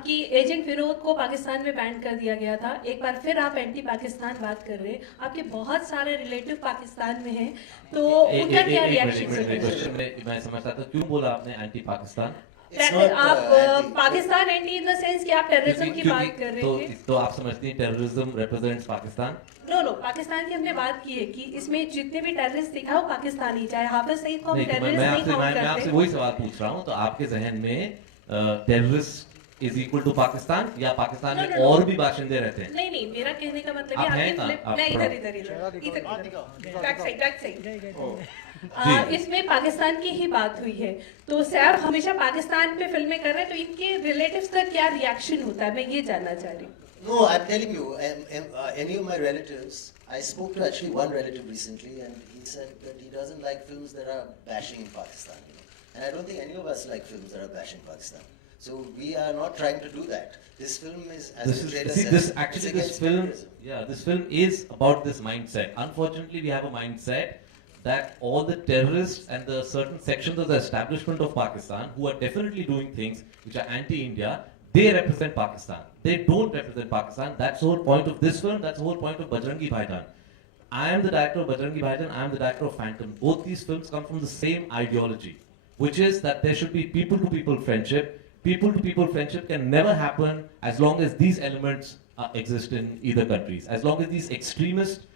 आपकी एजेंट फिरोज को पाकिस्तान में बैन कर दिया गया था। एक बार फिर आप एंटी पाकिस्तान बात कर रहे हैं। आपके बहुत सारे रिलेटिव पाकिस्तान में हैं, तो उनका क्या रिएक्शन है? मैं समझता था क्यों बोला आपने एंटी पाकिस्तान? आप Pakistan anti in the sense कि आप टेररिज्म की बात कर रहे थे। तो आप समझती हैं terrorism represents Pakistan? No, Pakistan की हमने बात की है कि इसमें जितने भी टेररिस्ट दिखा वो पाकिस्तानी, चाहे हाफिज सईद को हम टेररिस्ट नहीं काउंट करते। मैं आपसे वही सवाल पूछ रहा हूँ। तो आपके जहन में terrorist is equal to Pakistan या पाकिस्तान में और भी बाशिंदे रहते हैं? नहीं, मेरा कहने का मतलब है इसमें पाकिस्तान की ही बात हुई है। तो सैफ हमेशा पाकिस्तान पे फिल्में कर रहे हैं, तो इनके रिलेटिव्स का क्या रिएक्शन होता है, मैं ये जानना चाह रही हूँ। No, I'm telling you, any of my relatives, I spoke to actually one relative recently, and he said that he doesn't like films that are bashing Pakistan. And I don't think any of us like films that are bashing Pakistan. So we are not trying to do that. This film is, as the trailer says, this film is about this mindset. Unfortunately, we have a mindset that all the terrorists and the certain sections of the establishment of Pakistan who are definitely doing things which are anti-India, they represent Pakistan. They don't represent Pakistan. That's the whole point of this film. That's the whole point of Bajrangi Bhaijaan. I am the director of Bajrangi Bhaijaan. I am the director of Phantom. Both these films come from the same ideology, which is that there should be people-to-people friendship. People-to-people friendship can never happen as long as these elements exist in either countries. As long as these extremist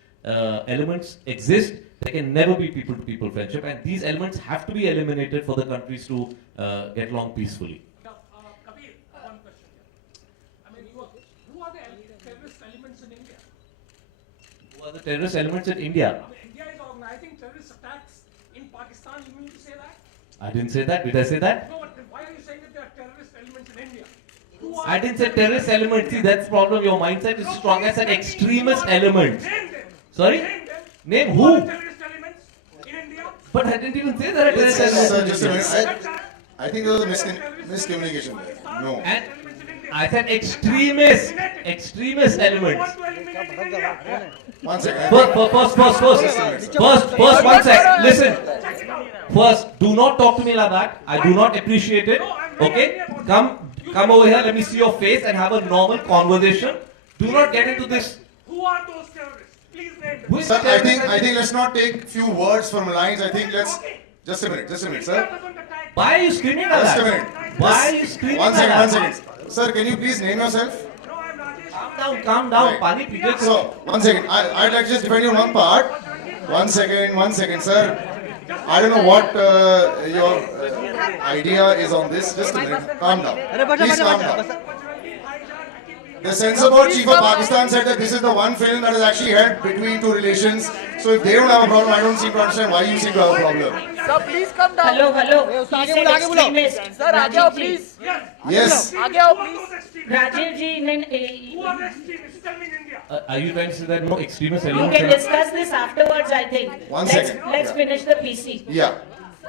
elements exist, there can never be people-to-people friendship, and these elements have to be eliminated for the countries to get along peacefully. The terrorist elements in India. India is organizing terrorist attacks in Pakistan. You mean to say that? I didn't say that. Did I say that? No, but why are you saying that there are terrorist elements in India? I didn't say terrorist elements. See, that's the problem. Your mindset is strong as an extremist element. Name them. Sorry? Name them. Name Who are who? the terrorist elements in India? But I didn't even say there are terrorist Sir, elements. just a minute. I think there was a miscommunication there. No. And I said extremist elements. Want to eliminate in India? One second. First, one sec. Listen. First, do not talk to me like that. I do not appreciate it. Okay? Come over here. Let me see your face and have a normal conversation. Do not get into this. Who are those terrorists? Please name them. Which Sir, terrorist I think let's not take few words from lines. I think let's just a minute, India sir. doesn't attack. Why are you screaming like Just a that? minute. Why are you screaming One like second, that? Sir, can you please name yourself? No, I'm Rajesh. Calm down. Right. Pani pijiye So, one second. I'd like to just defend you on one part. One second, sir. I don't know what your idea is on this. Just a minute. Calm down. Please calm down. The censor board chief of Pakistan said that this is the one film that has actually helped between two relations. So if they don't have a problem, I don't seem to understand why you seem to have a problem. Sir, please come down. Hello, Sir, आ जाओ please. Yes. आगे आओ please. Rajiv जी ने Who are the extremists? Tell me in India. Are you trying to say that no extremist we elements? can discuss this afterwards, I think. One Let's second. let's Yeah. finish the PC. Yeah.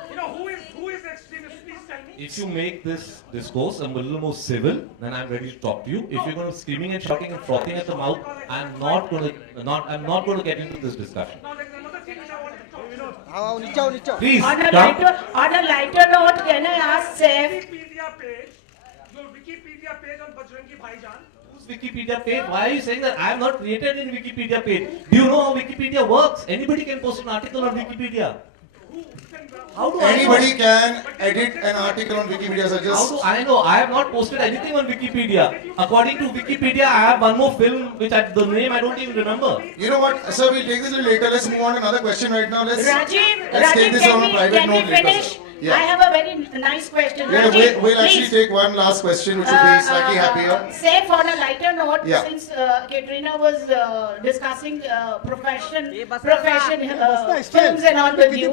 You know who is the extremist? Please tell me. If you make this discourse a little more civil, then I'm ready to talk to you. If you're going to screaming and shouting and frothing at the mouth, I'm not going to get into this discussion. Now there is another thing which I wanted to talk about. आओ नीचे आओ नीचे आओ. Please On a lighter note, can I ask Saif? Wikipedia page, your Wikipedia page on Bajrangi Bhaijaan. Whose Wikipedia page? Why are you saying that I am not created in Wikipedia page? Do you know how Wikipedia works? Anybody can post an article on Wikipedia. How do Anybody can edit an article on Wikipedia, sir. How Just do I know? I have not posted anything on Wikipedia. According to Wikipedia, I have one more film which the name I don't even remember. you know what, sir? We'll take this a little later. Let's move on to another question right now. Let's take this on a private can we note later, finish? sir. Yeah. I have a very nice question. Yeah, Rajiv, we'll actually please. take one last question, which will be slightly happier. Saif, on a lighter note, Yeah. since Katrina was discussing profession films and all with you,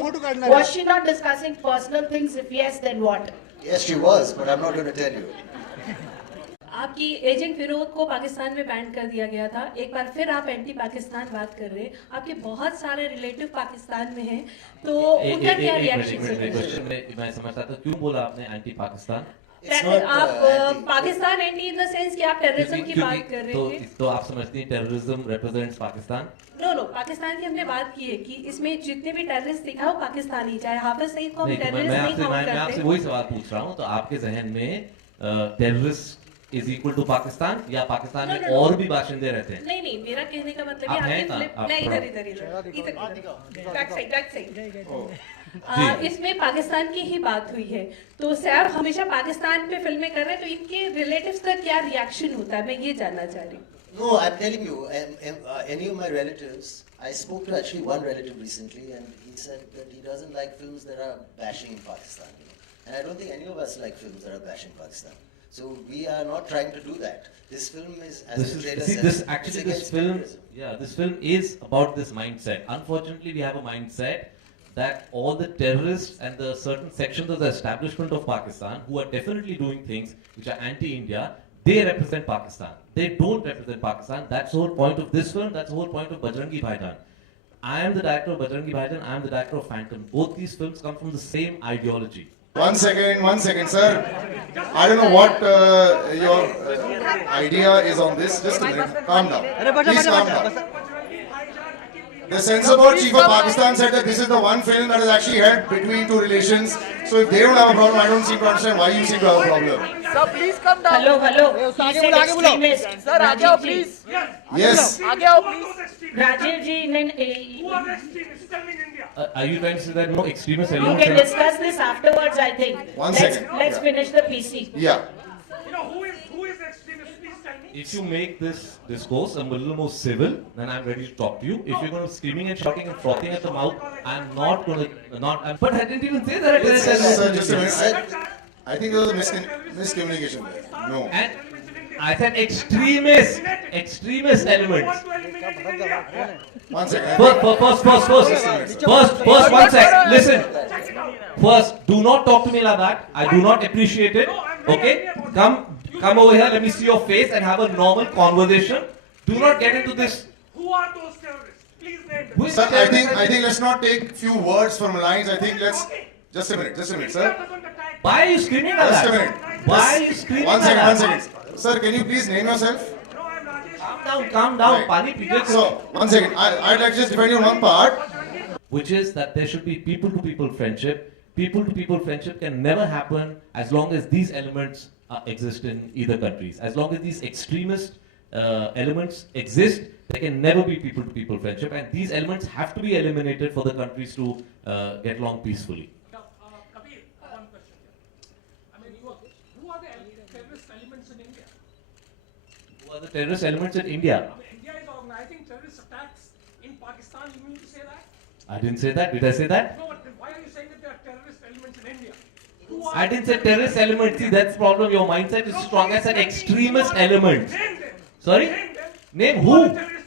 was she not discussing personal things? If yes, then what? Yes, she was, but I'm not going to tell you. आपकी agent Firoz को पाकिस्तान में ban कर दिया गया था। एक बार फिर आप एंटी पाकिस्तान बात कर रहे हैं। आपके बहुत सारे रिलेटिव पाकिस्तान में हैं, तो उनका क्या रिएक्शन है? मैं समझता था क्यों बोला आपने एंटी पाकिस्तान? आप Pakistan anti in the sense कि आप टेररिज्म की बात कर रहे थे। तो आप समझती हैं terrorism represents Pakistan? No, Pakistan की हमने बात की है कि इसमें जितने भी टेररिस्ट दिखा वो पाकिस्तानी, चाहे हाफिज सईद को हम टेररिस्ट नहीं काउंट मैं आपसे करते। वही सवाल पूछ रहा हूँ। तो आपके जहन में terrorist is equal to Pakistan या पाकिस्तान No, में no, no. और भी बाशिंदे रहते हैं? नहीं नहीं, मेरा कहने का मतलब आप है हैं आपकी कहाँ? फिल्म आप नहीं, इधर कहाँ? इधर बैक साइड जी। इसमें पाकिस्तान की ही बात हुई है, तो सैफ हमेशा पाकिस्तान पे फिल्में कर रहे हैं, तो इनके रिलेटिव्स का क्या रिएक्शन होता है, मैं ये जानना चाह रही हूँ. No, I'm telling you, any of my relatives, I spoke to actually one relative recently, and he said that he doesn't like films that are bashing Pakistan. You know? And I don't think any of us like films that are bashing Pakistan. So we are not trying to do that. This film is, as This the is trailer see says, this it's actually this against film terrorism. yeah this film is about this mindset. Unfortunately, we have a mindset that all the terrorists and the certain sections of the establishment of Pakistan who are definitely doing things which are anti-India, they represent Pakistan. They don't represent Pakistan. That's the whole point of this film. That's the whole point of Bajrangi Bhaijaan. I am the director of Bajrangi Bhaijaan. I am the director of Phantom. Both these films come from the same ideology. 1 second, sir. I don't know what your idea is on this. Just a minute. Calm down. Please calm down. The censor board chief of Pakistan said that this is the one film that is actually held between two relations. So if they don't have a problem, I don't seem to understand why you seem to have a problem. Sir, please come down. Hello hello आगे बोलो, आगे बोलो. Sir, आ जाओ please. Yes. आगे आओ please. Rajiv जी ने Who are the extremists? Tell me in India. Are you trying to say that no extremist we elements? can in- discuss this afterwards. I think. One let's, second. Let's Yeah. finish the PC. Yeah. You know who is the extremist? Please tell me. If you make this discourse a little more civil, then I'm ready to talk to you. If you're going to screaming and shouting and frothing at the mouth, I'm not going to. But I didn't even say that. Sir, just a minute. I think there was a miscommunication there. No. And I said extremist elements. Want to eliminate in India? 1 second. First, one sec. Listen. First, do not talk to me like that. I do not appreciate it. Okay? Come over here. Let me see your face and have a normal conversation. Do not get into this. Who are those terrorists? Please name them. Who is Sir, I think terrorist? let's not take few words from lines. I think let's just a minute, India sir. doesn't attack. Why are you screaming like Just a that? minute. Why are you screaming One like second, that? Sir, can you please name yourself? No, I'm Rajesh. Calm down. Right. Pani pigle So, 1 second. I'd like to just defend you on one part. which is that there should be people-to-people friendship. People-to-people friendship can never happen as long as these elements exist in either countries. As long as these extremist elements exist, there can never be people-to-people friendship, and these elements have to be eliminated for the countries to get along peacefully. Now, Kabir, one question here. I mean, who are the terrorist elements in India? Who are the terrorist elements in India? I mean, India is organizing terrorist attacks in Pakistan. You mean to say that? I didn't say that. Did I say that? No, but then why are you saying that there are terrorist elements in India? Who are I didn't say terrorist elements. See, that's the problem. Your mindset is strong as an extremist element. Name them. Sorry? Name them. Name Who are who? the terrorist